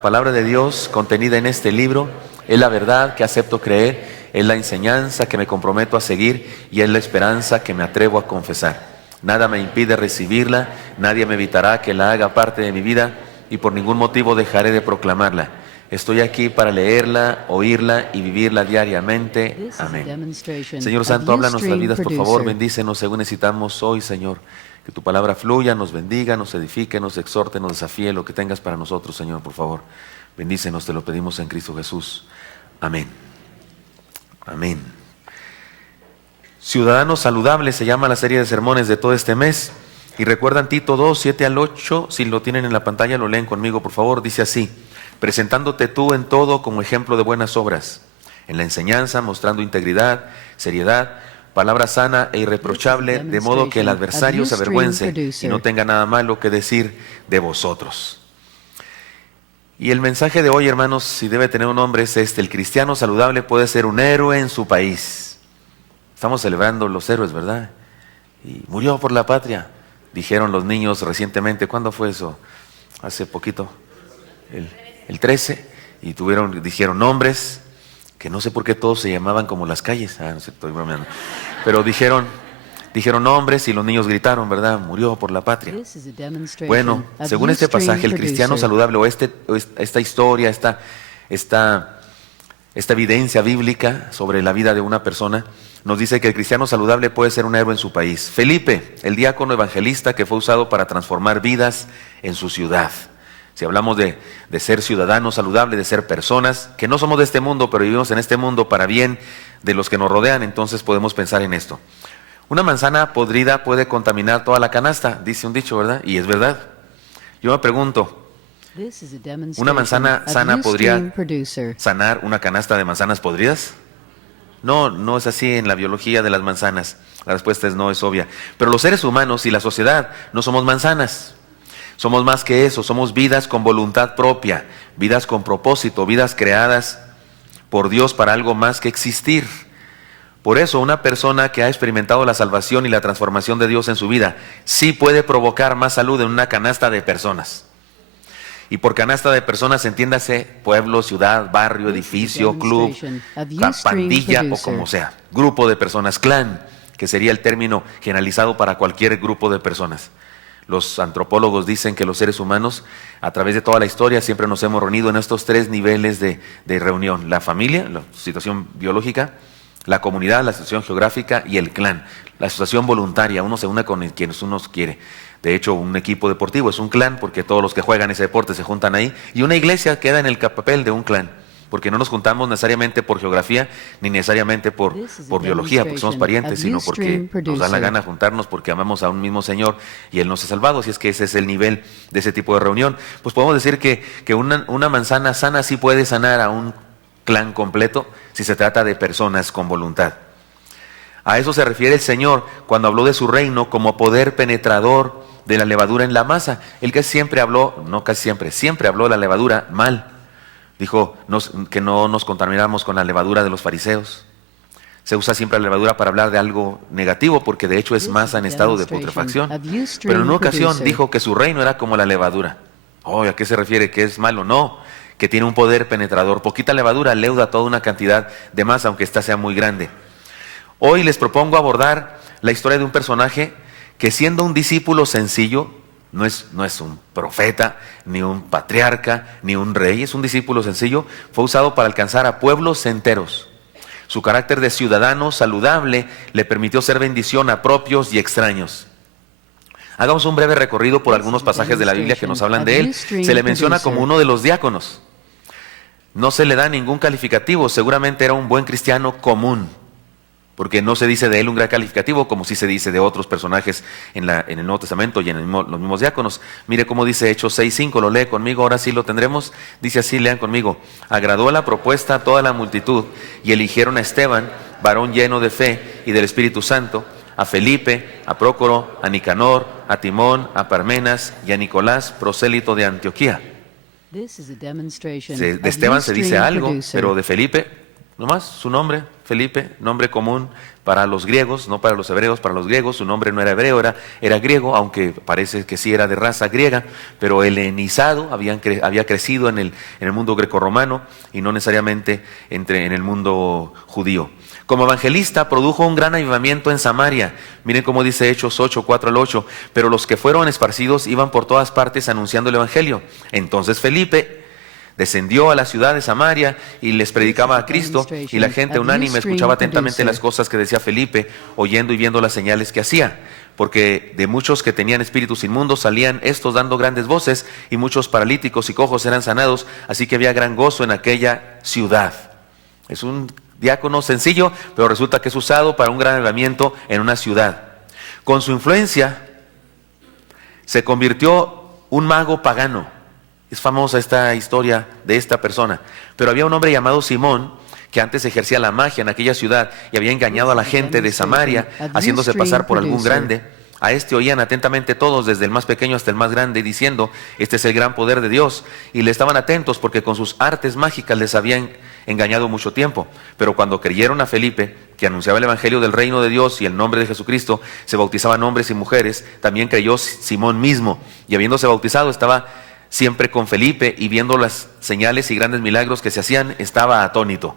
La palabra de Dios contenida en este libro es la verdad que acepto creer, es la enseñanza que me comprometo a seguir y es la esperanza que me atrevo a confesar. Nada me impide recibirla, nadie me evitará que la haga parte de mi vida y por ningún motivo dejaré de proclamarla. Estoy aquí para leerla, oírla y vivirla diariamente. Amén. Señor Santo, habla en nuestras vidas, por favor, bendícenos según necesitamos hoy, Señor. Que tu palabra fluya, nos bendiga, nos edifique, nos exhorte, nos desafíe, lo que tengas para nosotros, Señor, por favor. Bendícenos, te lo pedimos en Cristo Jesús. Amén. Amén. Ciudadanos Saludables se llama la serie de sermones de todo este mes. Y recuerdan Tito 2, 7 al 8, si lo tienen en la pantalla, lo leen conmigo, por favor. Dice así: presentándote tú en todo como ejemplo de buenas obras, en la enseñanza, mostrando integridad, seriedad, palabra sana e irreprochable, de modo que el adversario se avergüence y no tenga nada malo que decir de vosotros. Y el mensaje de hoy, hermanos, si debe tener un nombre, es este: el cristiano saludable puede ser un héroe en su país. Estamos celebrando los héroes, ¿verdad? Y murió por la patria, dijeron los niños recientemente. ¿Cuándo fue eso? Hace poquito, el 13, y dijeron nombres que no sé por qué todos se llamaban como las calles. No sé, estoy bromeando. Pero dijeron nombres y los niños gritaron, ¿verdad? Murió por la patria. Bueno, según este pasaje, el cristiano saludable, o esta historia, esta evidencia bíblica sobre la vida de una persona, nos dice que el cristiano saludable puede ser un héroe en su país. Felipe, el diácono evangelista que fue usado para transformar vidas en su ciudad. Si hablamos de ser ciudadanos saludables, de ser personas que no somos de este mundo, pero vivimos en este mundo para bien de los que nos rodean, entonces podemos pensar en esto. Una manzana podrida puede contaminar toda la canasta, dice un dicho, ¿verdad? Y es verdad. Yo me pregunto, ¿una manzana sana podría sanar una canasta de manzanas podridas? No, no es así en la biología de las manzanas. La respuesta es no, es obvia. Pero los seres humanos y la sociedad no somos manzanas. Somos más que eso, somos vidas con voluntad propia, vidas con propósito, vidas creadas por Dios para algo más que existir. Por eso una persona que ha experimentado la salvación y la transformación de Dios en su vida, sí puede provocar más salud en una canasta de personas. Y por canasta de personas entiéndase pueblo, ciudad, barrio, edificio, club, pandilla o como sea. Grupo de personas, clan, que sería el término generalizado para cualquier grupo de personas. Los antropólogos dicen que los seres humanos, a través de toda la historia, siempre nos hemos reunido en estos tres niveles de reunión: la familia, la situación biológica, la comunidad, la situación geográfica, y el clan, la asociación voluntaria. Uno se une con quienes uno quiere. De hecho, un equipo deportivo es un clan porque todos los que juegan ese deporte se juntan ahí, y una iglesia queda en el papel de un clan, porque no nos juntamos necesariamente por geografía, ni necesariamente por biología, porque somos parientes, sino porque nos da la gana juntarnos, porque amamos a un mismo Señor y Él nos ha salvado. Así es que ese es el nivel de ese tipo de reunión. Pues podemos decir que una manzana sana sí puede sanar a un clan completo si se trata de personas con voluntad. A eso se refiere el Señor cuando habló de su reino como poder penetrador de la levadura en la masa. Él siempre habló de la levadura mal. Dijo que no nos contamináramos con la levadura de los fariseos. Se usa siempre la levadura para hablar de algo negativo, porque de hecho es masa en estado de putrefacción. Pero en una ocasión dijo que su reino era como la levadura. ¿A qué se refiere? ¿Que es malo? No, que tiene un poder penetrador. Poquita levadura leuda toda una cantidad de masa, aunque ésta sea muy grande. Hoy les propongo abordar la historia de un personaje que, siendo un discípulo sencillo, no es un profeta, ni un patriarca, ni un rey, es un discípulo sencillo, fue usado para alcanzar a pueblos enteros. Su carácter de ciudadano saludable le permitió ser bendición a propios y extraños. Hagamos un breve recorrido por algunos pasajes de la Biblia que nos hablan de él. Se le menciona como uno de los diáconos. No se le da ningún calificativo, seguramente era un buen cristiano común, porque no se dice de él un gran calificativo como sí se dice de otros personajes en el Nuevo Testamento y en los mismos diáconos. Mire cómo dice Hechos 6:5, lo lee conmigo, ahora sí lo tendremos. Dice así, lean conmigo: agradó la propuesta a toda la multitud y eligieron a Esteban, varón lleno de fe y del Espíritu Santo, a Felipe, a Prócoro, a Nicanor, a Timón, a Parmenas y a Nicolás, prosélito de Antioquía. De Esteban se dice algo, pero de Felipe nomás su nombre, Felipe, nombre común para los griegos, no para los hebreos, para los griegos. Su nombre no era hebreo, era griego, aunque parece que sí era de raza griega, pero helenizado, había crecido en el mundo grecorromano y no necesariamente en el mundo judío. Como evangelista produjo un gran avivamiento en Samaria. Miren cómo dice Hechos 8, 4 al 8. Pero los que fueron esparcidos iban por todas partes anunciando el evangelio. Entonces Felipe descendió a la ciudad de Samaria y les predicaba a Cristo, y la gente unánime escuchaba atentamente las cosas que decía Felipe, oyendo y viendo las señales que hacía. Porque de muchos que tenían espíritus inmundos salían estos dando grandes voces, y muchos paralíticos y cojos eran sanados, así que había gran gozo en aquella ciudad. Es un diácono sencillo, pero resulta que es usado para un gran avivamiento en una ciudad. Con su influencia se convirtió un mago pagano. Es famosa esta historia de esta persona. Pero había un hombre llamado Simón que antes ejercía la magia en aquella ciudad y había engañado a la gente de Samaria, haciéndose pasar por algún grande. A este oían atentamente todos, desde el más pequeño hasta el más grande, diciendo: este es el gran poder de Dios. Y le estaban atentos porque con sus artes mágicas les habían engañado mucho tiempo. Pero cuando creyeron a Felipe, que anunciaba el evangelio del reino de Dios y el nombre de Jesucristo, se bautizaban hombres y mujeres. También creyó Simón mismo, y habiéndose bautizado estaba siempre con Felipe, y viendo las señales y grandes milagros que se hacían, estaba atónito.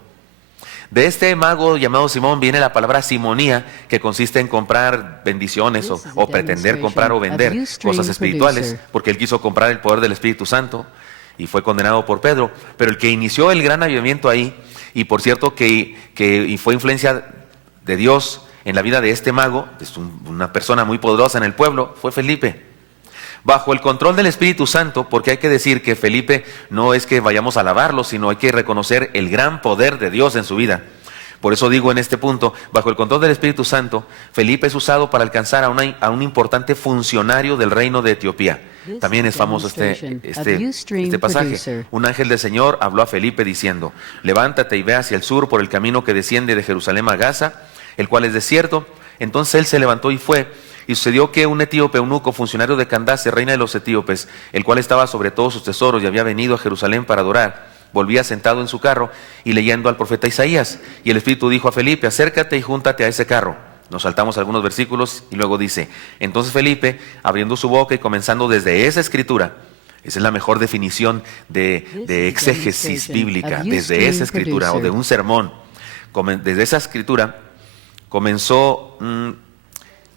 De este mago llamado Simón viene la palabra simonía, que consiste en comprar bendiciones o pretender comprar o vender cosas espirituales, porque él quiso comprar el poder del Espíritu Santo y fue condenado por Pedro. Pero el que inició el gran avivamiento ahí, y por cierto que fue influencia de Dios en la vida de este mago, es una persona muy poderosa en el pueblo, fue Felipe. Bajo el control del Espíritu Santo, porque hay que decir que Felipe no es que vayamos a alabarlo, sino hay que reconocer el gran poder de Dios en su vida. Por eso digo en este punto, bajo el control del Espíritu Santo, Felipe es usado para alcanzar a un importante funcionario del reino de Etiopía. También es famoso este pasaje. Un ángel del Señor habló a Felipe diciendo: levántate y ve hacia el sur por el camino que desciende de Jerusalén a Gaza, el cual es desierto. Entonces él se levantó y fue. Y sucedió que un etíope eunuco, funcionario de Candace, reina de los etíopes, el cual estaba sobre todos sus tesoros y había venido a Jerusalén para adorar, volvía sentado en su carro y leyendo al profeta Isaías. Y el Espíritu dijo a Felipe: acércate y júntate a ese carro. Nos saltamos algunos versículos y luego dice: entonces Felipe, abriendo su boca y comenzando desde esa escritura, esa es la mejor definición de exégesis bíblica, desde esa escritura, o de un sermón, desde esa escritura comenzó...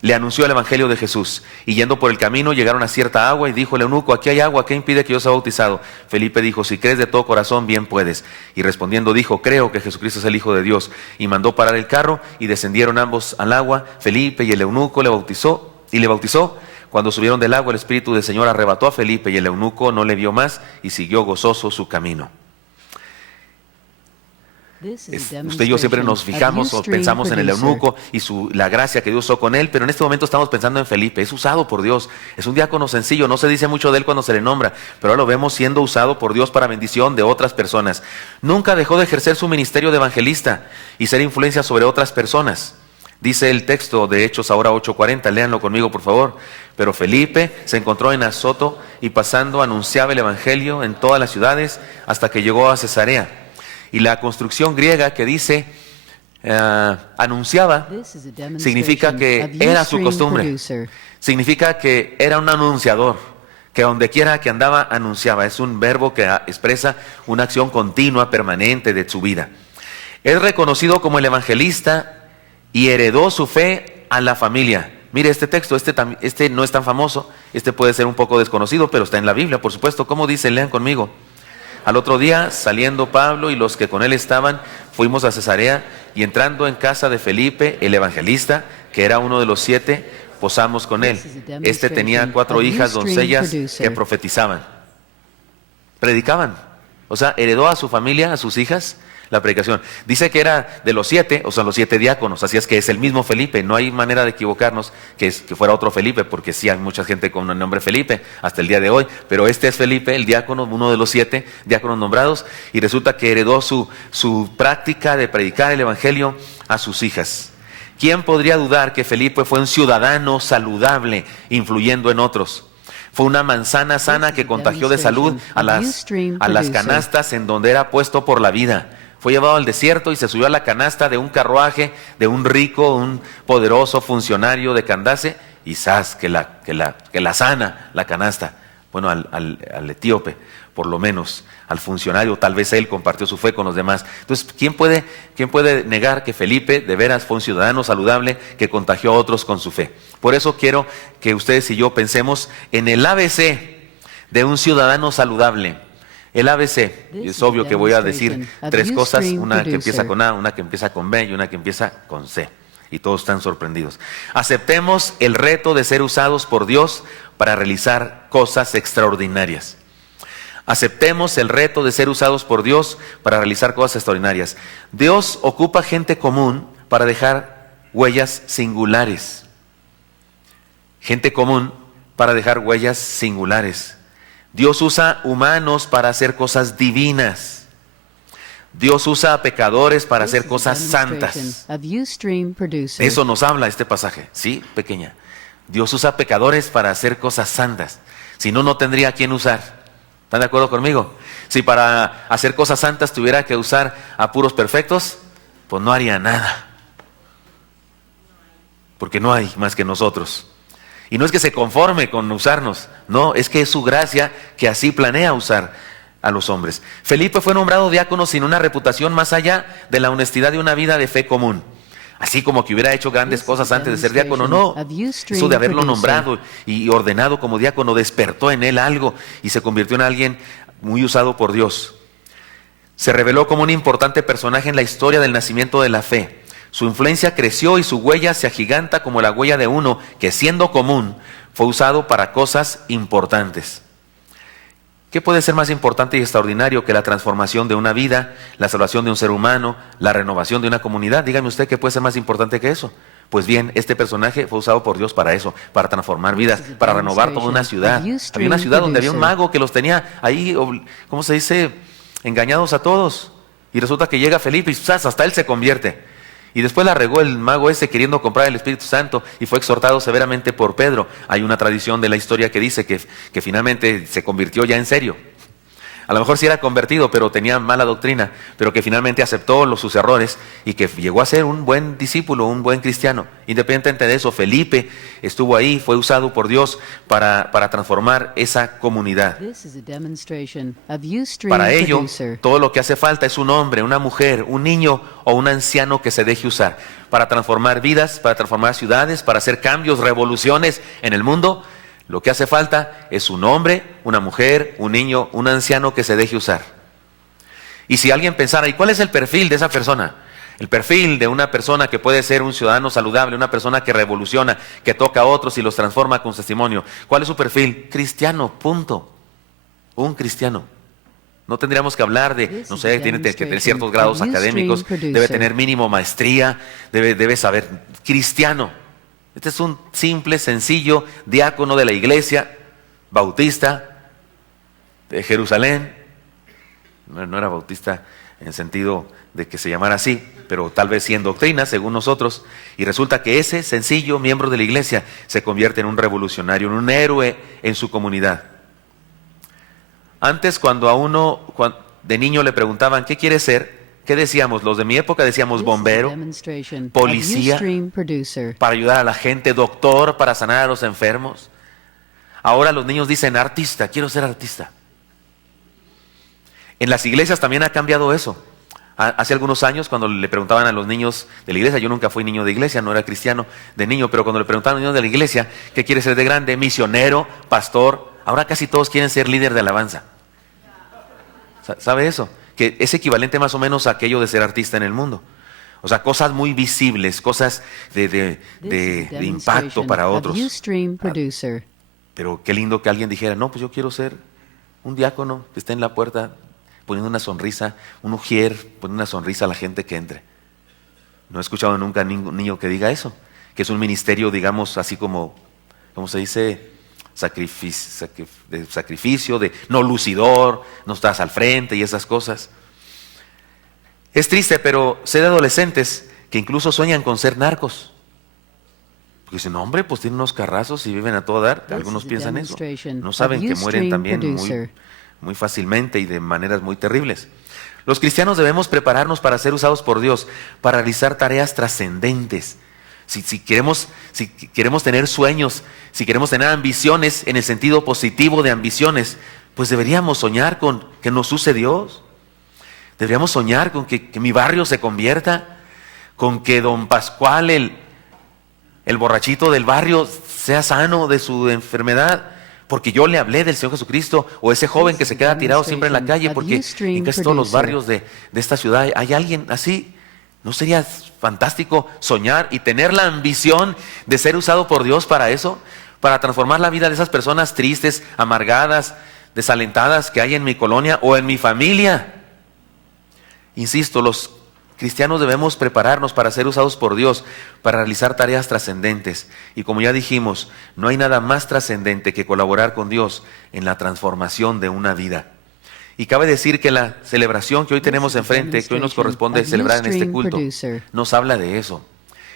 le anunció el evangelio de Jesús, y yendo por el camino llegaron a cierta agua, y dijo el eunuco: aquí hay agua, ¿qué impide que yo sea bautizado? Felipe dijo: si crees de todo corazón, bien puedes. Y respondiendo dijo: creo que Jesucristo es el Hijo de Dios. Y mandó parar el carro, y descendieron ambos al agua. Felipe y el eunuco le bautizó. Cuando subieron del agua, el Espíritu del Señor arrebató a Felipe, y el eunuco no le vio más, y siguió gozoso su camino. Usted y yo siempre nos fijamos o pensamos en el eunuco y la gracia que Dios usó con él, pero en este momento estamos pensando en Felipe. Es usado por Dios, es un diácono sencillo, no se dice mucho de él cuando se le nombra, pero ahora lo vemos siendo usado por Dios para bendición de otras personas. Nunca dejó de ejercer su ministerio de evangelista y ser influencia sobre otras personas. Dice el texto de Hechos ahora 8:40, léanlo conmigo por favor. Pero Felipe se encontró en Azoto y pasando anunciaba el evangelio en todas las ciudades hasta que llegó a Cesarea. Y la construcción griega que dice anunciaba, significa que era su costumbre, significa que era un anunciador, que donde quiera que andaba anunciaba. Es un verbo que expresa una acción continua, permanente de su vida. Es reconocido como el evangelista y heredó su fe a la familia. Mire este texto, este no es tan famoso, este puede ser un poco desconocido, pero está en la Biblia, por supuesto. ¿Cómo dice? Lean conmigo. Al otro día, saliendo Pablo y los que con él estaban, fuimos a Cesarea, y entrando en casa de Felipe, el evangelista, que era uno de los 7, posamos con él. Este tenía 4 hijas doncellas que profetizaban, predicaban. O sea, heredó a su familia, a sus hijas, la predicación. Dice que era de los 7, o sea, los 7 diáconos, así es que es el mismo Felipe. No hay manera de equivocarnos que fuera otro Felipe, porque sí hay mucha gente con el nombre Felipe hasta el día de hoy, pero este es Felipe, el diácono, uno de los 7 diáconos nombrados, y resulta que heredó su práctica de predicar el evangelio a sus hijas. ¿Quién podría dudar que Felipe fue un ciudadano saludable, influyendo en otros? Fue una manzana sana que contagió de salud a las canastas en donde era puesto por la vida. Fue llevado al desierto y se subió a la canasta de un carruaje de un rico, un poderoso funcionario de Candace, y ¡zas! Que la sana la canasta. Bueno, al etíope, por lo menos, al funcionario, tal vez él compartió su fe con los demás. Entonces, ¿quién puede negar que Felipe de veras fue un ciudadano saludable que contagió a otros con su fe? Por eso quiero que ustedes y yo pensemos en el ABC de un ciudadano saludable. El ABC, y es obvio que voy a decir tres cosas, una que empieza con A, una que empieza con B y una que empieza con C. Y todos están sorprendidos. Aceptemos el reto de ser usados por Dios para realizar cosas extraordinarias. Aceptemos el reto de ser usados por Dios para realizar cosas extraordinarias. Dios ocupa gente común para dejar huellas singulares. Gente común para dejar huellas singulares. Dios usa humanos para hacer cosas divinas. Dios usa a pecadores para hacer cosas santas. De eso nos habla este pasaje, ¿sí? Pequeña. Dios usa pecadores para hacer cosas santas. Si no, no tendría a quién usar. ¿Están de acuerdo conmigo? Si para hacer cosas santas tuviera que usar a puros perfectos, pues no haría nada. Porque no hay más que nosotros. Y no es que se conforme con usarnos, no, es que es su gracia que así planea usar a los hombres. Felipe fue nombrado diácono sin una reputación más allá de la honestidad de una vida de fe común. Así como que hubiera hecho grandes cosas antes de ser diácono, no. Eso de haberlo nombrado y ordenado como diácono despertó en él algo y se convirtió en alguien muy usado por Dios. Se reveló como un importante personaje en la historia del nacimiento de la fe. Su influencia creció y su huella se agiganta como la huella de uno que, siendo común, fue usado para cosas importantes. ¿Qué puede ser más importante y extraordinario que la transformación de una vida, la salvación de un ser humano, la renovación de una comunidad? Dígame usted, ¿qué puede ser más importante que eso? Pues bien, este personaje fue usado por Dios para eso, para transformar vidas, para renovar toda una ciudad. Había una ciudad donde había un mago que los tenía ahí, ¿cómo se dice?, engañados a todos. Y resulta que llega Felipe y ¡zas!, hasta él se convierte. Y después la regó el mago ese queriendo comprar el Espíritu Santo y fue exhortado severamente por Pedro. Hay una tradición de la historia que dice que finalmente se convirtió ya en serio. A lo mejor sí era convertido, pero tenía mala doctrina, pero que finalmente aceptó sus errores y que llegó a ser un buen discípulo, un buen cristiano. Independientemente de eso, Felipe estuvo ahí, fue usado por Dios para transformar esa comunidad. Para ello, todo lo que hace falta es un hombre, una mujer, un niño o un anciano que se deje usar para transformar vidas, para transformar ciudades, para hacer cambios, revoluciones en el mundo. Lo que hace falta es un hombre, una mujer, un niño, un anciano que se deje usar. Y si alguien pensara, ¿y cuál es el perfil de esa persona? El perfil de una persona que puede ser un ciudadano saludable, una persona que revoluciona, que toca a otros y los transforma con su testimonio. ¿Cuál es su perfil? Cristiano, punto. Un cristiano. No tendríamos que hablar de, no sé, tiene que tener ciertos grados académicos, debe tener mínimo maestría, debe saber. Cristiano. Este es un simple, sencillo diácono de la iglesia bautista de Jerusalén. No era bautista en el sentido de que se llamara así, pero tal vez sí en doctrina, según nosotros. Y resulta que ese sencillo miembro de la iglesia se convierte en un revolucionario, en un héroe en su comunidad. Antes, cuando a uno de niño le preguntaban, ¿qué quiere ser?, ¿qué decíamos? Los de mi época decíamos bombero, policía, para ayudar a la gente, doctor, para sanar a los enfermos. Ahora los niños dicen artista, quiero ser artista. En las iglesias también ha cambiado eso. Hace algunos años, cuando le preguntaban a los niños de la iglesia, yo nunca fui niño de iglesia, no era cristiano de niño, pero cuando le preguntaban a los niños de la iglesia, ¿qué quiere ser de grande? Misionero, pastor. Ahora casi todos quieren ser líder de alabanza. ¿Sabe eso? Que es equivalente más o menos a aquello de ser artista en el mundo. O sea, cosas muy visibles, cosas de impacto para otros. Pero qué lindo que alguien dijera, no, pues yo quiero ser un diácono que esté en la puerta poniendo una sonrisa, un ujier, poniendo una sonrisa a la gente que entre. No he escuchado nunca a ningún niño que diga eso, que es un ministerio, digamos, así como, ¿cómo se dice?, sacrificio, de no lucidor, no estás al frente y esas cosas. Es triste, pero sé de adolescentes que incluso sueñan con ser narcos. Porque dicen, hombre, pues tienen unos carrazos y viven a todo dar. Algunos piensan eso. No saben que mueren también muy fácilmente y de maneras muy terribles. Los cristianos debemos prepararnos para ser usados por Dios, para realizar tareas trascendentes. Si queremos tener sueños, si queremos tener ambiciones en el sentido positivo de ambiciones, pues deberíamos soñar con que nos use Dios. Deberíamos soñar con que mi barrio se convierta, con que don Pascual, el borrachito del barrio, sea sano de su enfermedad, porque yo le hablé del Señor Jesucristo, o ese joven que se queda tirado siempre en la calle, porque en casi todos los barrios de esta ciudad hay alguien así. ¿No sería fantástico soñar y tener la ambición de ser usado por Dios para eso? Para transformar la vida de esas personas tristes, amargadas, desalentadas que hay en mi colonia o en mi familia. Insisto, los cristianos debemos prepararnos para ser usados por Dios, para realizar tareas trascendentes. Y como ya dijimos, no hay nada más trascendente que colaborar con Dios en la transformación de una vida. Y cabe decir que la celebración que hoy tenemos enfrente, que hoy nos corresponde celebrar en este culto, nos habla de eso.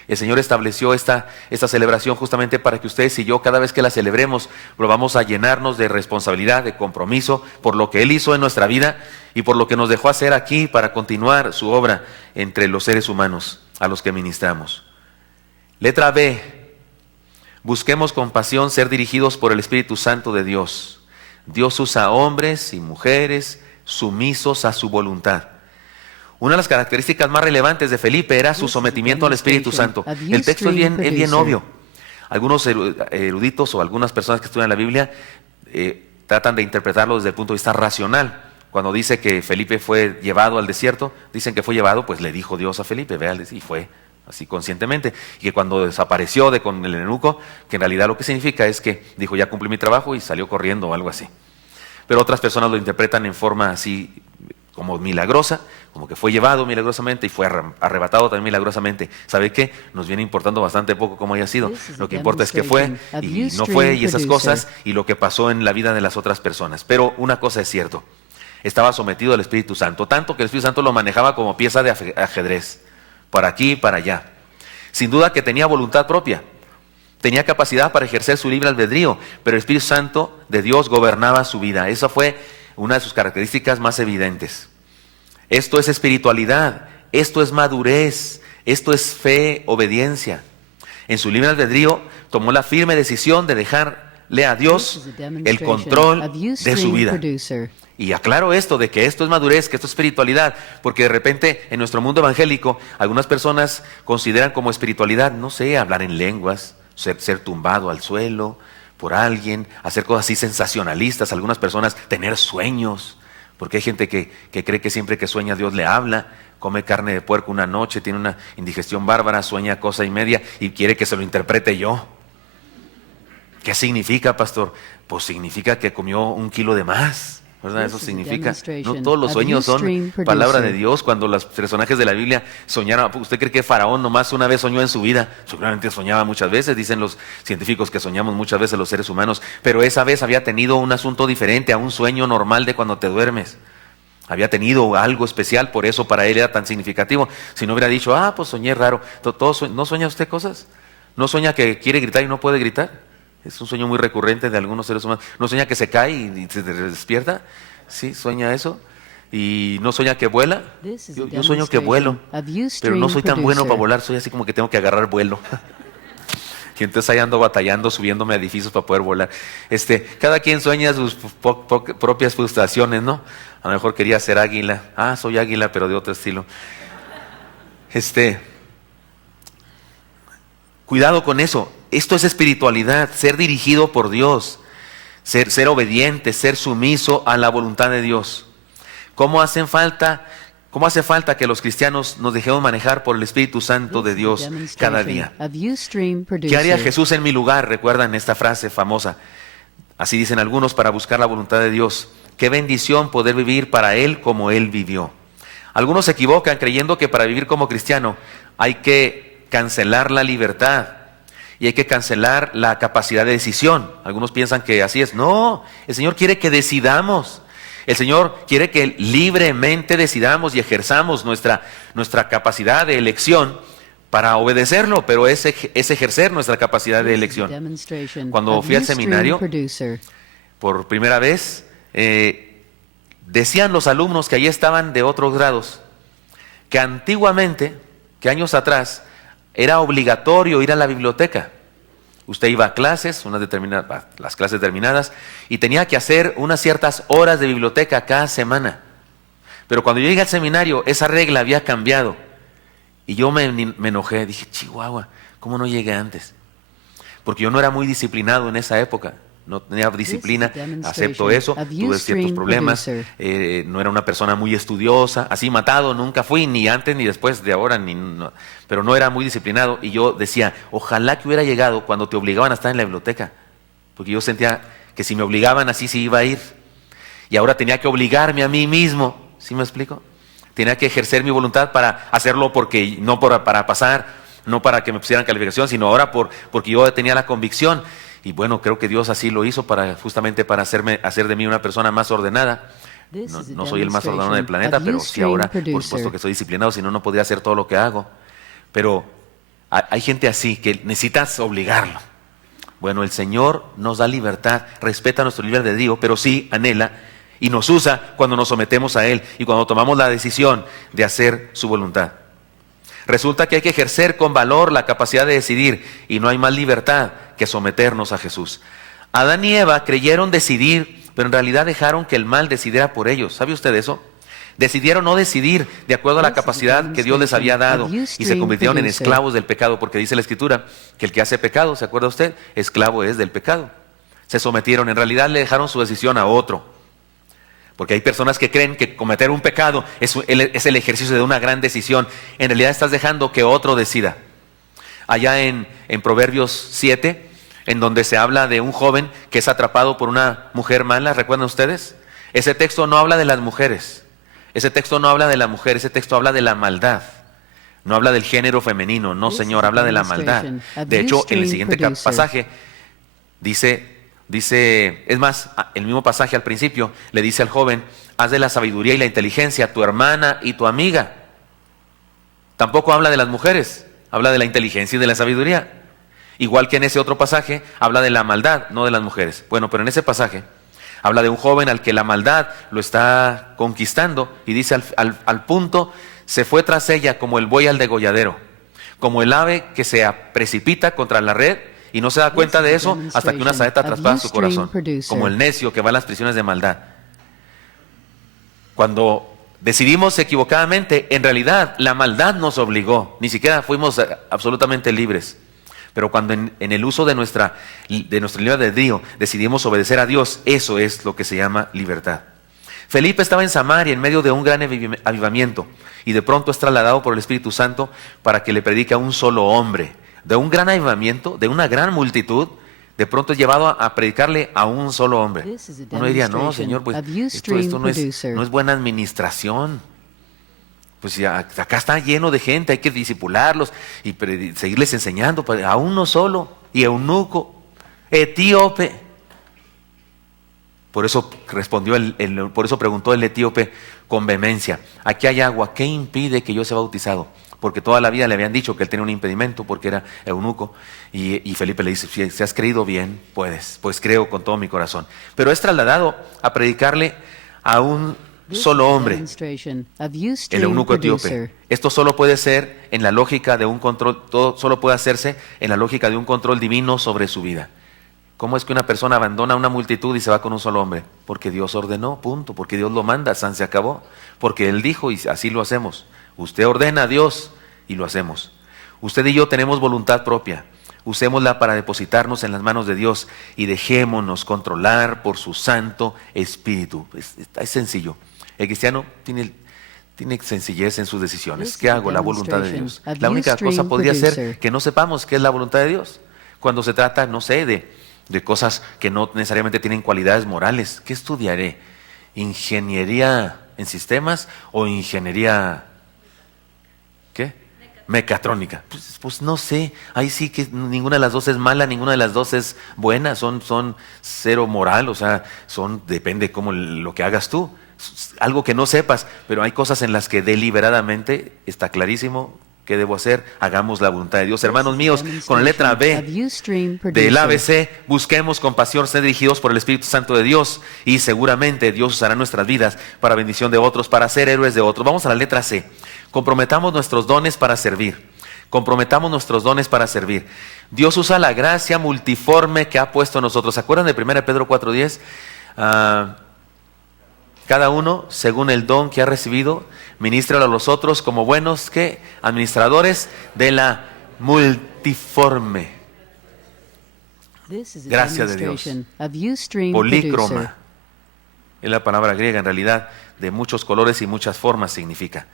El Señor estableció esta celebración justamente para que ustedes y yo, cada vez que la celebremos, vamos a llenarnos de responsabilidad, de compromiso por lo que Él hizo en nuestra vida y por lo que nos dejó hacer aquí para continuar su obra entre los seres humanos a los que ministramos. Letra B. Busquemos con pasión ser dirigidos por el Espíritu Santo de Dios. Dios usa hombres y mujeres sumisos a su voluntad. Una de las características más relevantes de Felipe era su sometimiento al Espíritu Santo. El texto es bien obvio. Algunos eruditos o algunas personas que estudian la Biblia tratan de interpretarlo desde el punto de vista racional. Cuando dice que Felipe fue llevado al desierto, dicen que fue llevado, pues le dijo Dios a Felipe, ve al desierto, y fue así conscientemente. Y que cuando desapareció con el eunuco, que en realidad lo que significa es que dijo, ya cumplí mi trabajo y salió corriendo o algo así. Pero otras personas lo interpretan en forma así como milagrosa, como que fue llevado milagrosamente y fue arrebatado también milagrosamente. ¿Sabe qué? Nos viene importando bastante poco cómo haya sido. Lo que importa es que fue y no fue y esas cosas y lo que pasó en la vida de las otras personas. Pero una cosa es cierto, estaba sometido al Espíritu Santo, tanto que el Espíritu Santo lo manejaba como pieza de ajedrez, para aquí y para allá. Sin duda que tenía voluntad propia, tenía capacidad para ejercer su libre albedrío, pero el Espíritu Santo de Dios gobernaba su vida. Esa fue una de sus características más evidentes. Esto es espiritualidad, esto es madurez, esto es fe, obediencia. En su libre albedrío tomó la firme decisión de dejarle a Dios el control de su vida. Y aclaro esto, de que esto es madurez, que esto es espiritualidad, porque de repente en nuestro mundo evangélico algunas personas consideran como espiritualidad, no sé, hablar en lenguas, ser tumbado al suelo por alguien, hacer cosas así sensacionalistas, algunas personas tener sueños, porque hay gente que cree que siempre que sueña Dios le habla, come carne de puerco una noche, tiene una indigestión bárbara, sueña cosa y media y quiere que se lo interprete yo. ¿Qué significa, pastor? Pues significa que comió 1 kilo de más. ¿Verdad? Eso significa, no todos los sueños son palabra de Dios. Cuando los personajes de la Biblia soñaron, ¿usted cree que Faraón nomás una vez soñó en su vida? Seguramente soñaba muchas veces, dicen los científicos que soñamos muchas veces los seres humanos, pero esa vez había tenido un asunto diferente a un sueño normal de cuando te duermes. Había tenido algo especial, por eso para él era tan significativo. Si no hubiera dicho, pues soñé raro. ¿No sueña usted cosas? ¿No sueña que quiere gritar y no puede gritar? Es un sueño muy recurrente de algunos seres humanos. ¿No sueña que se cae y se despierta? Sí, sueña eso. ¿Y no sueña que vuela? Yo sueño que vuelo, pero no soy tan bueno para volar. Soy así como que tengo que agarrar vuelo. Y entonces ahí ando batallando, subiéndome a edificios para poder volar. Cada quien sueña sus propias frustraciones, ¿no? A lo mejor quería ser águila. Soy águila, pero de otro estilo. Cuidado con eso. Esto es espiritualidad, ser dirigido por Dios, ser obediente, ser sumiso a la voluntad de Dios. ¿Cómo hace falta que los cristianos nos dejemos manejar por el Espíritu Santo de Dios cada día? ¿Qué haría Jesús en mi lugar? Recuerdan esta frase famosa. Así dicen algunos, para buscar la voluntad de Dios. Qué bendición poder vivir para Él como Él vivió. Algunos se equivocan creyendo que para vivir como cristiano hay que cancelar la libertad. Y hay que cancelar la capacidad de decisión. Algunos piensan que así es. No, el Señor quiere que decidamos. El Señor quiere que libremente decidamos y ejerzamos nuestra capacidad de elección para obedecerlo, pero es ejercer nuestra capacidad de elección. Cuando fui al seminario, por primera vez, decían los alumnos que allí estaban de otros grados, que antiguamente, que años atrás, era obligatorio ir a la biblioteca. Usted iba a clases, las clases terminadas, y tenía que hacer unas ciertas horas de biblioteca cada semana. Pero cuando yo llegué al seminario, esa regla había cambiado. Y yo me enojé, dije, Chihuahua, ¿cómo no llegué antes? Porque yo no era muy disciplinado en esa época. No tenía disciplina, acepto eso, tuve ciertos problemas, no era una persona muy estudiosa, así matado nunca fui, ni antes ni después de ahora, pero no era muy disciplinado. Y yo decía, ojalá que hubiera llegado cuando te obligaban a estar en la biblioteca, porque yo sentía que si me obligaban así sí iba a ir. Y ahora tenía que obligarme a mí mismo, ¿sí me explico? Tenía que ejercer mi voluntad para hacerlo, porque no para pasar, no para que me pusieran calificación, sino ahora porque yo tenía la convicción. Y bueno, creo que Dios así lo hizo justamente para hacer de mí una persona más ordenada. No soy el más ordenado del planeta, pero sí ahora, por supuesto que soy disciplinado, si no, no podría hacer todo lo que hago. Pero hay gente así que necesitas obligarlo. Bueno, el Señor nos da libertad, respeta nuestro libre albedrío, pero sí anhela y nos usa cuando nos sometemos a Él y cuando tomamos la decisión de hacer su voluntad. Resulta que hay que ejercer con valor la capacidad de decidir, y no hay más libertad que someternos a Jesús. Adán y Eva creyeron decidir, pero en realidad dejaron que el mal decidiera por ellos. ¿Sabe usted eso? Decidieron no decidir de acuerdo a la capacidad que Dios les había dado y se convirtieron en esclavos del pecado, porque dice la Escritura que el que hace pecado, ¿se acuerda usted? Esclavo es del pecado. Se sometieron, en realidad le dejaron su decisión a otro. Porque hay personas que creen que cometer un pecado es el ejercicio de una gran decisión. En realidad estás dejando que otro decida. Allá en Proverbios 7, en donde se habla de un joven que es atrapado por una mujer mala, ¿recuerdan ustedes? Ese texto no habla de las mujeres. Ese texto no habla de la mujer, ese texto habla de la maldad. No habla del género femenino, no señor, habla de la maldad. De hecho, en el siguiente pasaje dice, es más, el mismo pasaje al principio le dice al joven, haz de la sabiduría y la inteligencia tu hermana y tu amiga. Tampoco habla de las mujeres, habla de la inteligencia y de la sabiduría. Igual que en ese otro pasaje, habla de la maldad, no de las mujeres. Bueno, pero en ese pasaje habla de un joven al que la maldad lo está conquistando y dice al punto, se fue tras ella como el buey al degolladero, como el ave que se precipita contra la red y no se da cuenta de eso hasta que una saeta traspasa su corazón, como el necio que va a las prisiones de maldad. Cuando decidimos equivocadamente, en realidad la maldad nos obligó, ni siquiera fuimos absolutamente libres. Pero cuando en el uso de nuestro libre albedrío decidimos obedecer a Dios, eso es lo que se llama libertad. Felipe estaba en Samaria en medio de un gran avivamiento y de pronto es trasladado por el Espíritu Santo para que le predique a un solo hombre. De un gran avivamiento, de una gran multitud, de pronto es llevado a predicarle a un solo hombre. Uno diría, no, Señor, pues esto no es buena administración. Pues ya, acá está lleno de gente, hay que discipularlos y seguirles enseñando a uno solo, y eunuco, etíope. Por eso por eso preguntó el etíope con vehemencia, aquí hay agua, ¿qué impide que yo sea bautizado? Porque toda la vida le habían dicho que él tenía un impedimento porque era eunuco, y Felipe le dice, si has creído bien, puedes, pues creo con todo mi corazón. Pero es trasladado a predicarle a un solo hombre, el eunuco etíope. Esto solo puede ser en la lógica de un control, todo solo puede hacerse en la lógica de un control divino sobre su vida. ¿Cómo es que una persona abandona una multitud y se va con un solo hombre? Porque Dios ordenó, punto, porque Dios lo manda, se acabó, porque Él dijo y así lo hacemos. Usted ordena a Dios y lo hacemos. Usted y yo tenemos voluntad propia. Usémosla para depositarnos en las manos de Dios y dejémonos controlar por su Santo Espíritu. Es sencillo. El cristiano tiene sencillez en sus decisiones. ¿Qué hago? La voluntad de Dios. La única cosa podría ser que no sepamos qué es la voluntad de Dios. Cuando se trata, no sé, de cosas que no necesariamente tienen cualidades morales. ¿Qué estudiaré? ¿Ingeniería en sistemas o ingeniería mecatrónica? Pues no sé, ahí sí que ninguna de las dos es mala, ninguna de las dos es buena, son cero moral, o sea, depende cómo lo que hagas tú, algo que no sepas, pero hay cosas en las que deliberadamente está clarísimo ¿Qué debo hacer? Hagamos la voluntad de Dios. Hermanos míos, con la letra B del ABC, busquemos con pasión ser dirigidos por el Espíritu Santo de Dios, y seguramente Dios usará nuestras vidas para bendición de otros, para ser héroes de otros. Vamos a la letra C. Comprometamos nuestros dones para servir. Comprometamos nuestros dones para servir. Dios usa la gracia multiforme que ha puesto en nosotros. ¿Se acuerdan de 1 Pedro 4:10? Cada uno, según el don que ha recibido, ministra a los otros como buenos ¿qué? Administradores de la multiforme gracia de Dios. Polícroma es la palabra griega, en realidad, de muchos colores y muchas formas significa.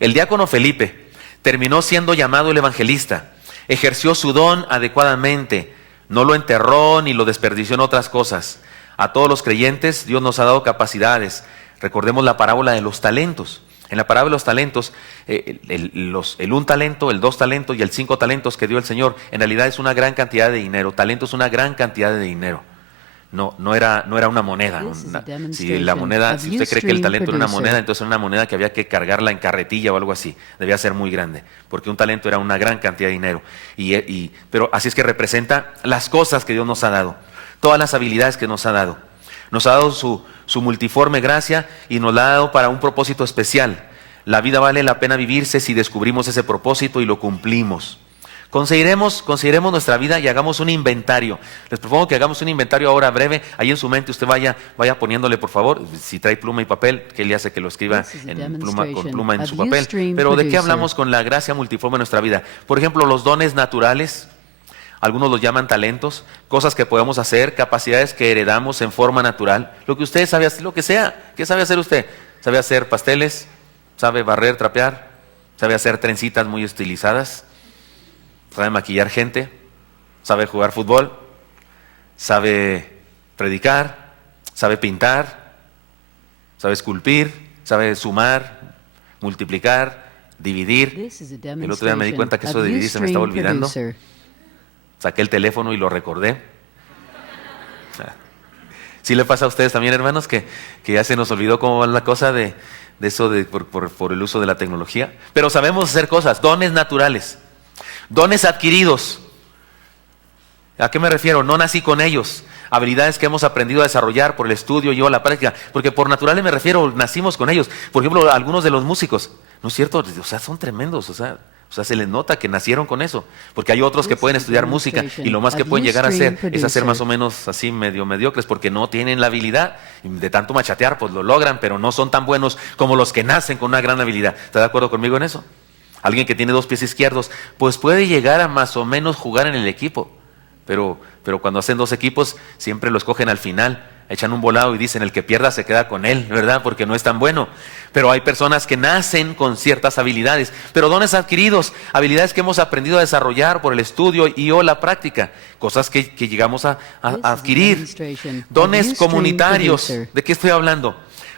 El diácono Felipe terminó siendo llamado el evangelista. Ejerció su don adecuadamente, no lo enterró ni lo desperdició en otras cosas. A todos los creyentes Dios nos ha dado capacidades. Recordemos la parábola de los talentos. En la parábola de los talentos, el 1 talento, el 2 talentos y el 5 talentos que dio el Señor, en realidad es una gran cantidad de dinero. Talento es una gran cantidad de dinero. No era una moneda. Si usted cree que el talento era una moneda, entonces era una moneda que había que cargarla en carretilla o algo así. Debía ser muy grande, porque un talento era una gran cantidad de dinero. Pero así es que representa las cosas que Dios nos ha dado, todas las habilidades que nos ha dado. Nos ha dado su multiforme gracia y nos la ha dado para un propósito especial. La vida vale la pena vivirse si descubrimos ese propósito y lo cumplimos. Consideremos nuestra vida y hagamos un inventario. Les propongo que hagamos un inventario ahora breve. Ahí en su mente usted vaya poniéndole, por favor, si trae pluma y papel, que le hace que lo escriba con pluma en su papel. Pero ¿de qué hablamos con la gracia multiforme en nuestra vida? Por ejemplo, los dones naturales. Algunos los llaman talentos, cosas que podemos hacer, capacidades que heredamos en forma natural. Lo que usted sabe hacer, lo que sea. ¿Qué sabe hacer usted? ¿Sabe hacer pasteles? ¿Sabe barrer, trapear? ¿Sabe hacer trencitas muy estilizadas? ¿Sabe maquillar gente? ¿Sabe jugar fútbol? ¿Sabe predicar? ¿Sabe pintar? ¿Sabe esculpir? ¿Sabe sumar? ¿Multiplicar? ¿Dividir? El otro día me di cuenta que eso de dividir se me estaba olvidando. Saqué el teléfono y lo recordé. ¿Sí le pasa a ustedes también, hermanos, que ya se nos olvidó cómo va la cosa de eso por el uso de la tecnología? Pero sabemos hacer cosas, dones naturales, dones adquiridos. ¿A qué me refiero? No nací con ellos. Habilidades que hemos aprendido a desarrollar por el estudio y o la práctica. Porque por naturales me refiero, nacimos con ellos. Por ejemplo, algunos de los músicos, ¿no es cierto? O sea, son tremendos, o sea, se les nota que nacieron con eso, porque hay otros que pueden estudiar música y lo más que pueden llegar a hacer es hacer más o menos así medio mediocres, porque no tienen la habilidad, de tanto machatear pues lo logran, pero no son tan buenos como los que nacen con una gran habilidad. ¿Está de acuerdo conmigo en eso? Alguien que tiene 2 pies izquierdos pues puede llegar a más o menos jugar en el equipo, pero cuando hacen 2 equipos siempre lo escogen al final. Echan un volado y dicen, el que pierda se queda con él, ¿verdad? Porque no es tan bueno. Pero hay personas que nacen con ciertas habilidades, pero dones adquiridos, habilidades que hemos aprendido a desarrollar por el estudio y o la práctica, cosas que llegamos a adquirir. Dones comunitarios, ¿de qué estoy hablando?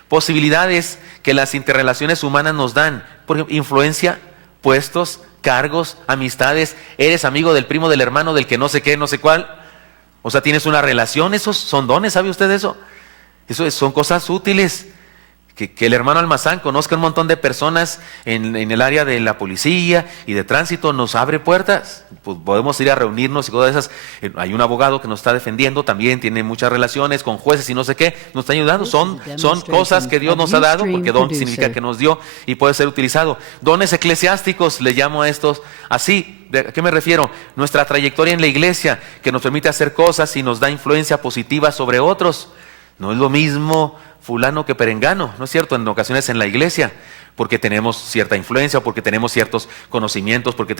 Posibilidades que las interrelaciones humanas nos dan. Por ejemplo, influencia, puestos, cargos, amistades. Eres amigo del primo, del hermano, del que no sé qué, no sé cuál. O sea, tienes una relación, esos son dones, ¿sabe usted eso? Son cosas útiles. Que el hermano Almazán conozca un montón de personas en el área de la policía y de tránsito, nos abre puertas. Pues podemos ir a reunirnos y cosas de esas. Hay un abogado que nos está defendiendo, también tiene muchas relaciones con jueces y no sé qué, nos está ayudando. Son cosas que Dios nos ha dado, porque don significa que nos dio y puede ser utilizado. Dones eclesiásticos, le llamo a estos así. ¿A qué me refiero? Nuestra trayectoria en la iglesia, que nos permite hacer cosas y nos da influencia positiva sobre otros. No es lo mismo fulano que perengano, ¿no es cierto? En ocasiones en la iglesia, porque tenemos cierta influencia, porque tenemos ciertos conocimientos, porque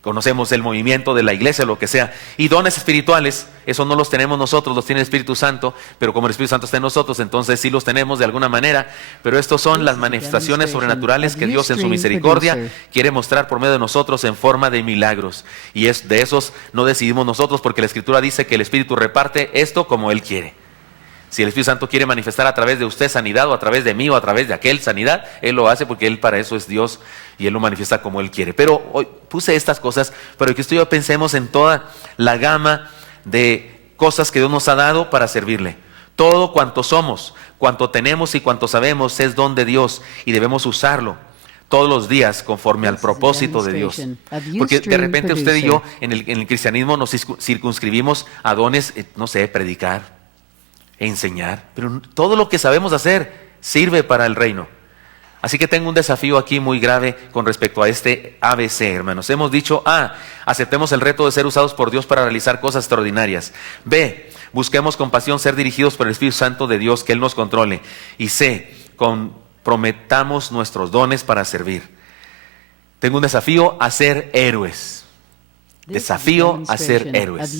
conocemos el movimiento de la iglesia, lo que sea. Y dones espirituales, eso no los tenemos nosotros, los tiene el Espíritu Santo, pero como el Espíritu Santo está en nosotros, entonces sí los tenemos de alguna manera. Pero estos son las manifestaciones sobrenaturales que Dios en su misericordia quiere mostrar por medio de nosotros en forma de milagros. Y de esos no decidimos nosotros, porque la Escritura dice que el Espíritu reparte esto como Él quiere. Si el Espíritu Santo quiere manifestar a través de usted sanidad, o a través de mí, o a través de aquel sanidad, Él lo hace, porque Él para eso es Dios y Él lo manifiesta como Él quiere. Pero hoy puse estas cosas para que usted y yo pensemos en toda la gama de cosas que Dios nos ha dado para servirle. Todo cuanto somos, cuanto tenemos y cuanto sabemos es don de Dios y debemos usarlo todos los días conforme al propósito de Dios. Porque de repente usted y yo en el cristianismo nos circunscribimos a dones, no sé, predicar, enseñar, pero todo lo que sabemos hacer sirve para el reino. Así que tengo un desafío aquí muy grave con respecto a este ABC, hermanos. Hemos dicho A, aceptemos el reto de ser usados por Dios para realizar cosas extraordinarias. B, busquemos con pasión ser dirigidos por el Espíritu Santo de Dios, que Él nos controle. Y C, comprometamos nuestros dones para servir. Tengo un desafío a ser héroes. Desafío a ser héroes.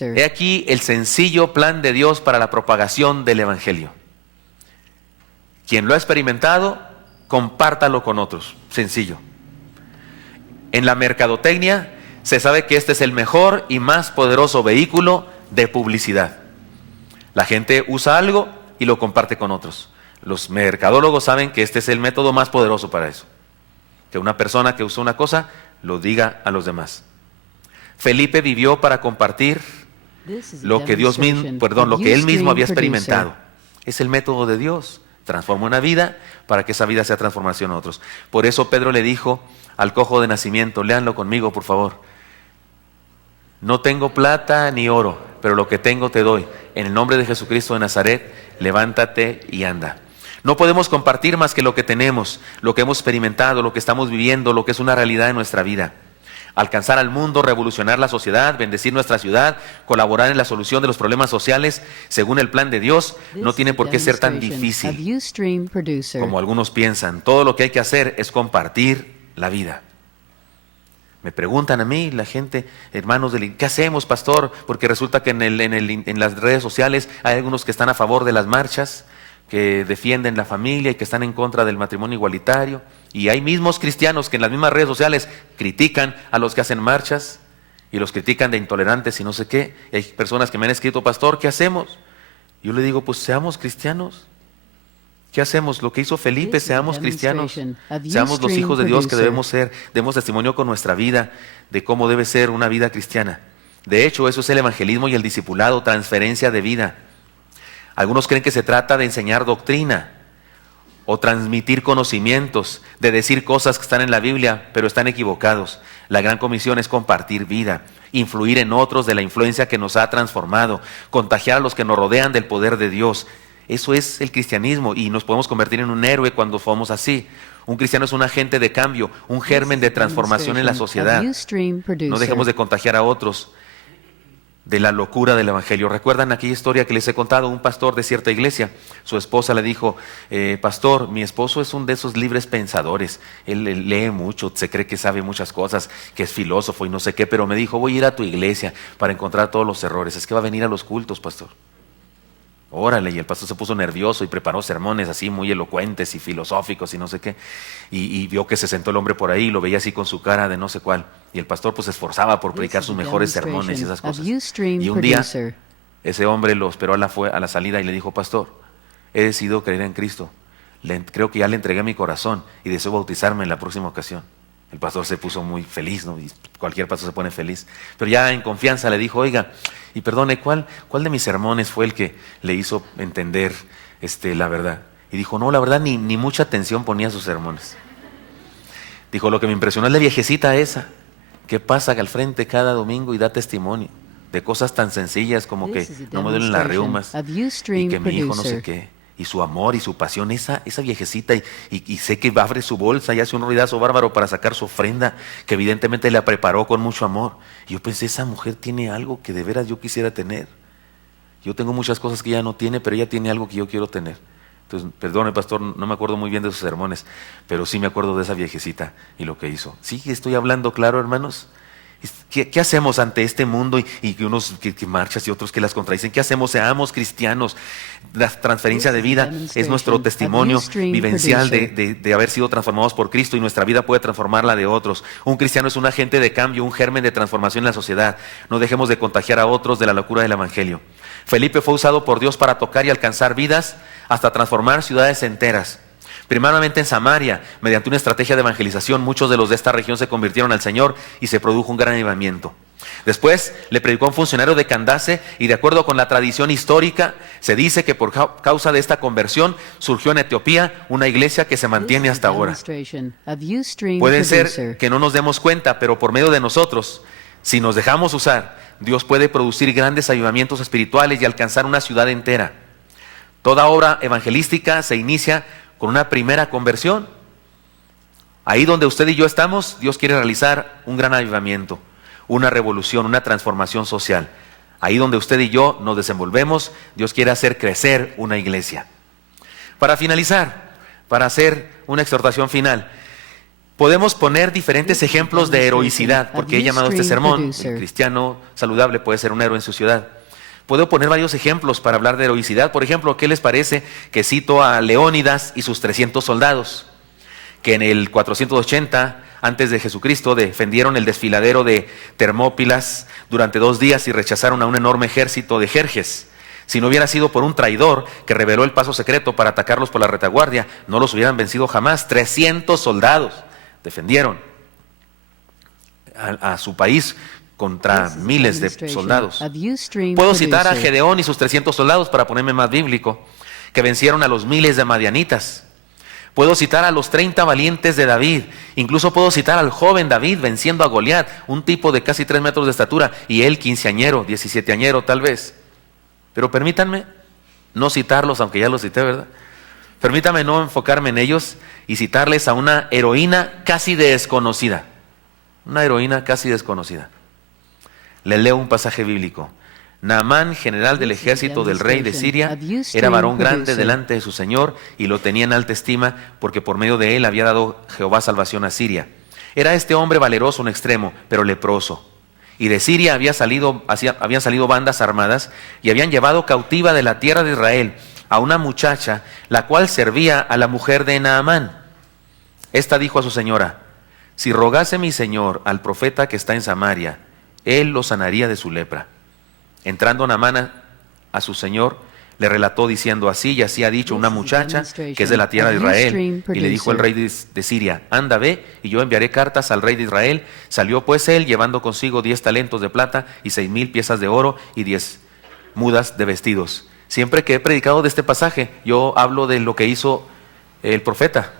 He aquí el sencillo plan de Dios para la propagación del Evangelio. Quien lo ha experimentado, compártalo con otros. Sencillo. En la mercadotecnia se sabe que este es el mejor y más poderoso vehículo de publicidad. La gente usa algo y lo comparte con otros. Los mercadólogos saben que este es el método más poderoso para eso. Que una persona que usa una cosa lo diga a los demás. Felipe vivió para compartir lo que él mismo había experimentado. Es el método de Dios. Transforma una vida para que esa vida sea transformación a otros. Por eso Pedro le dijo al cojo de nacimiento, léanlo conmigo por favor: no tengo plata ni oro, pero lo que tengo te doy. En el nombre de Jesucristo de Nazaret, levántate y anda. No podemos compartir más que lo que tenemos, lo que hemos experimentado, lo que estamos viviendo, lo que es una realidad en nuestra vida. Alcanzar al mundo, revolucionar la sociedad, bendecir nuestra ciudad, colaborar en la solución de los problemas sociales según el plan de Dios, no tiene por qué ser tan difícil como algunos piensan. Todo lo que hay que hacer es compartir la vida. Me preguntan a mí, la gente, hermanos, ¿qué hacemos, pastor? Porque resulta que en las redes sociales hay algunos que están a favor de las marchas, que defienden la familia y que están en contra del matrimonio igualitario. Y hay mismos cristianos que en las mismas redes sociales critican a los que hacen marchas y los critican de intolerantes y no sé qué. Y hay personas que me han escrito, pastor, ¿qué hacemos? Yo le digo, pues seamos cristianos. ¿Qué hacemos? Lo que hizo Felipe, seamos cristianos. Seamos los hijos de Dios que debemos ser. Demos testimonio con nuestra vida de cómo debe ser una vida cristiana. De hecho, eso es el evangelismo y el discipulado, transferencia de vida. Algunos creen que se trata de enseñar doctrina o transmitir conocimientos, de decir cosas que están en la Biblia, pero están equivocados. La gran comisión es compartir vida, influir en otros de la influencia que nos ha transformado, contagiar a los que nos rodean del poder de Dios. Eso es el cristianismo y nos podemos convertir en un héroe cuando somos así. Un cristiano es un agente de cambio, un germen de transformación en la sociedad. No dejemos de contagiar a otros de la locura del evangelio. ¿Recuerdan aquella historia que les he contado? Un pastor de cierta iglesia, su esposa le dijo, pastor, mi esposo es un de esos libres pensadores, él lee mucho, se cree que sabe muchas cosas, que es filósofo y no sé qué, pero me dijo, voy a ir a tu iglesia para encontrar todos los errores. Es que va a venir a los cultos, pastor. Órale, y el pastor se puso nervioso y preparó sermones así muy elocuentes y filosóficos y no sé qué, y vio que se sentó el hombre por ahí y lo veía así con su cara de no sé cuál, y el pastor pues se esforzaba por predicar sus mejores sermones y esas cosas. Y un día ese hombre lo esperó a la salida y le dijo, pastor, he decidido creer en Cristo, creo que ya le entregué mi corazón y deseo bautizarme en la próxima ocasión. El pastor se puso muy feliz, ¿no? Y cualquier pastor se pone feliz. Pero ya en confianza le dijo, oiga, y perdone, ¿cuál de mis sermones fue el que le hizo entender la verdad? Y dijo, no, la verdad ni mucha atención ponía a sus sermones. Dijo, lo que me impresionó es la viejecita esa, que pasa al frente cada domingo y da testimonio de cosas tan sencillas como que no me duelen las reumas y que mi hijo no sé qué. Y su amor y su pasión, esa viejecita, y sé que abre su bolsa y hace un ruidazo bárbaro para sacar su ofrenda, que evidentemente la preparó con mucho amor. Y yo pensé, esa mujer tiene algo que de veras yo quisiera tener. Yo tengo muchas cosas que ella no tiene, pero ella tiene algo que yo quiero tener. Entonces, perdone, pastor, no me acuerdo muy bien de sus sermones, pero sí me acuerdo de esa viejecita y lo que hizo. Sí, estoy hablando claro, hermanos. ¿Qué hacemos ante este mundo y que unos que marchas y otros que las contradicen? ¿Qué hacemos? Seamos cristianos. La transferencia de vida es nuestro testimonio vivencial de haber sido transformados por Cristo, y nuestra vida puede transformar la de otros. Un cristiano es un agente de cambio, un germen de transformación en la sociedad. No dejemos de contagiar a otros de la locura del evangelio. Felipe fue usado por Dios para tocar y alcanzar vidas hasta transformar ciudades enteras. Primeramente en Samaria, mediante una estrategia de evangelización, muchos de los de esta región se convirtieron al Señor y se produjo un gran avivamiento. Después le predicó a un funcionario de Candace y de acuerdo con la tradición histórica, se dice que por causa de esta conversión surgió en Etiopía una iglesia que se mantiene hasta ahora. Puede ser que no nos demos cuenta, pero por medio de nosotros, si nos dejamos usar, Dios puede producir grandes avivamientos espirituales y alcanzar una ciudad entera. Toda obra evangelística se inicia con una primera conversión. Ahí donde usted y yo estamos, Dios quiere realizar un gran avivamiento, una revolución, una transformación social. Ahí donde usted y yo nos desenvolvemos, Dios quiere hacer crecer una iglesia. Para finalizar, para hacer una exhortación final, podemos poner diferentes ejemplos de heroicidad, porque he llamado este sermón, el cristiano saludable puede ser un héroe en su ciudad. Puedo poner varios ejemplos para hablar de heroicidad. Por ejemplo, ¿qué les parece que cito a Leónidas y sus 300 soldados? Que en el 480 antes de Jesucristo defendieron el desfiladero de Termópilas durante 2 días y rechazaron a un enorme ejército de Jerjes. Si no hubiera sido por un traidor que reveló el paso secreto para atacarlos por la retaguardia, no los hubieran vencido jamás. 300 soldados defendieron a su país contra miles de soldados. Puedo citar a Gedeón y sus 300 soldados para ponerme más bíblico, que vencieron a los miles de madianitas. Puedo citar a los 30 valientes de David. Incluso puedo citar al joven David venciendo a Goliat, un tipo de casi 3 metros de estatura, y él 15añero, 17añero tal vez. Pero permítanme no citarlos, aunque ya los cité, ¿verdad? Permítanme no enfocarme en ellos y citarles a una heroína casi desconocida. Una heroína casi desconocida. Les leo un pasaje bíblico. Naamán, general del ejército del rey de Siria, era varón grande delante de su señor y lo tenía en alta estima porque por medio de él había dado Jehová salvación a Siria. Era este hombre valeroso en extremo, pero leproso. Y de Siria habían salido bandas armadas y habían llevado cautiva de la tierra de Israel a una muchacha, la cual servía a la mujer de Naamán. Esta dijo a su señora: si rogase mi señor al profeta que está en Samaria, él lo sanaría de su lepra. Entrando Naamán a su señor, le relató diciendo: así y así ha dicho una muchacha que es de la tierra de Israel. Y le dijo el rey de Siria: anda, ve, y yo enviaré cartas al rey de Israel. Salió pues él, llevando consigo 10 talentos de plata y 6,000 piezas de oro y 10 mudas de vestidos. Siempre que he predicado de este pasaje, yo hablo de lo que hizo el profeta.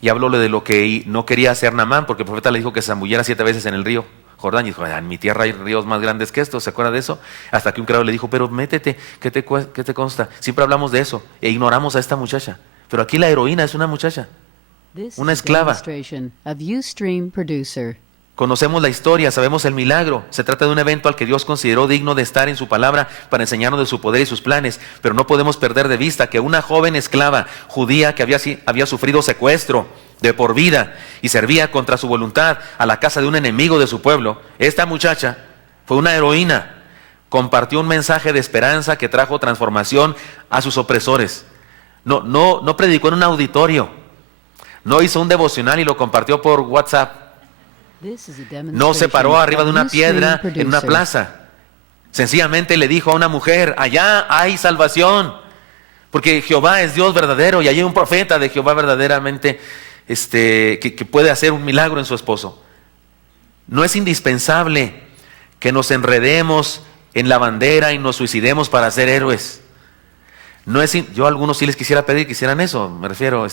Y hablo de lo que no quería hacer Naamán, porque el profeta le dijo que se zambulliera 7 veces en el río Jordán, y dijo: en mi tierra hay ríos más grandes que estos. ¿Se acuerda de eso? Hasta que un criado le dijo: pero métete, ¿qué te consta? Siempre hablamos de eso e ignoramos a esta muchacha. Pero aquí la heroína es una muchacha, una esclava. Conocemos la historia, sabemos el milagro. Se trata de un evento al que Dios consideró digno de estar en su palabra para enseñarnos de su poder y sus planes. Pero no podemos perder de vista que una joven esclava judía que había sufrido secuestro de por vida y servía contra su voluntad a la casa de un enemigo de su pueblo, esta muchacha fue una heroína. Compartió un mensaje de esperanza que trajo transformación a sus opresores. No predicó en un auditorio, no hizo un devocional y lo compartió por WhatsApp. No se paró arriba de una piedra en una plaza. Sencillamente le dijo a una mujer: allá hay salvación, porque Jehová es Dios verdadero y allí hay un profeta de Jehová verdaderamente que puede hacer un milagro en su esposo. No es indispensable que nos enredemos en la bandera y nos suicidemos para ser héroes. Yo a algunos sí les quisiera pedir que hicieran eso, me refiero,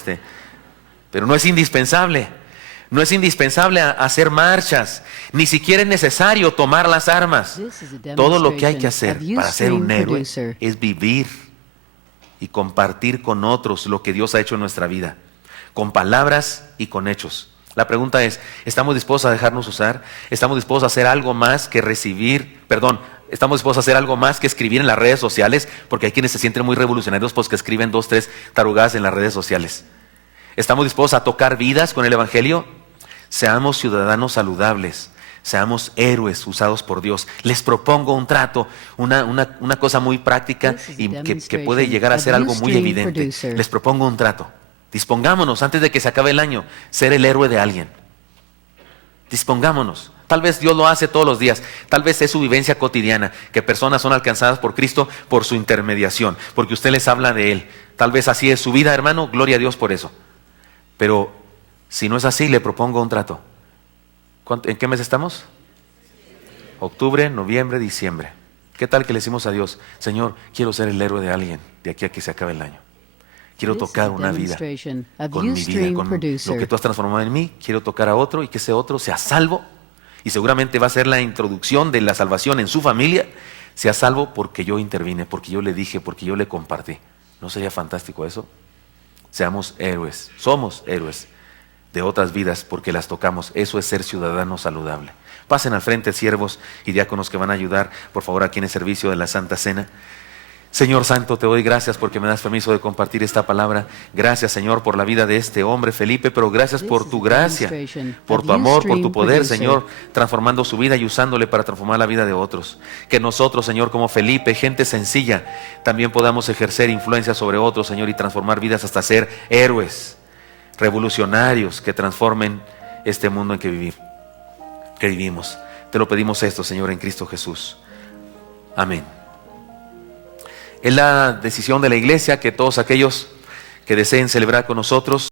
pero no es indispensable. No es indispensable hacer marchas, ni siquiera es necesario tomar las armas. Todo lo que hay que hacer para ser un héroe es vivir y compartir con otros lo que Dios ha hecho en nuestra vida, con palabras y con hechos. La pregunta es: ¿estamos dispuestos a dejarnos usar? ¿Estamos dispuestos a hacer algo más que estamos dispuestos a hacer algo más que escribir en las redes sociales? Porque hay quienes se sienten muy revolucionarios pues que escriben 2, 3 tarugadas en las redes sociales. ¿Estamos dispuestos a tocar vidas con el evangelio? Seamos ciudadanos saludables, seamos héroes usados por Dios. Les propongo un trato, una cosa muy práctica y que puede llegar a ser algo muy evidente. Les propongo un trato. Dispongámonos antes de que se acabe el año, ser el héroe de alguien. Dispongámonos. Tal vez Dios lo hace todos los días, tal vez es su vivencia cotidiana, que personas son alcanzadas por Cristo por su intermediación, porque usted les habla de Él. Tal vez así es su vida, hermano, gloria a Dios por eso. Pero si no es así, le propongo un trato. ¿En qué mes estamos? octubre, noviembre, diciembre. ¿Qué tal que le decimos a Dios, Señor, quiero ser el héroe de alguien de aquí a que se acabe el año? Quiero tocar una vida con mi vida, con lo que tú has transformado en mí. Quiero tocar a otro y que ese otro sea salvo. Y seguramente va a ser la introducción de la salvación en su familia. Sea salvo porque yo intervine, porque yo le dije, porque yo le compartí. ¿No sería fantástico eso? Seamos héroes, somos héroes de otras vidas porque las tocamos. Eso es ser ciudadano saludable. Pasen al frente siervos y diáconos que van a ayudar, por favor, aquí en el servicio de la Santa Cena. Señor Santo, te doy gracias porque me das permiso de compartir esta palabra. Gracias, Señor, por la vida de este hombre, Felipe, pero gracias por tu gracia, por tu amor, por tu poder, Señor, transformando su vida y usándole para transformar la vida de otros. Que nosotros, Señor, como Felipe, gente sencilla, también podamos ejercer influencia sobre otros, Señor, y transformar vidas hasta ser héroes, revolucionarios que transformen este mundo en que vivimos. Te lo pedimos esto, Señor, en Cristo Jesús. Amén. Es la decisión de la iglesia que todos aquellos que deseen celebrar con nosotros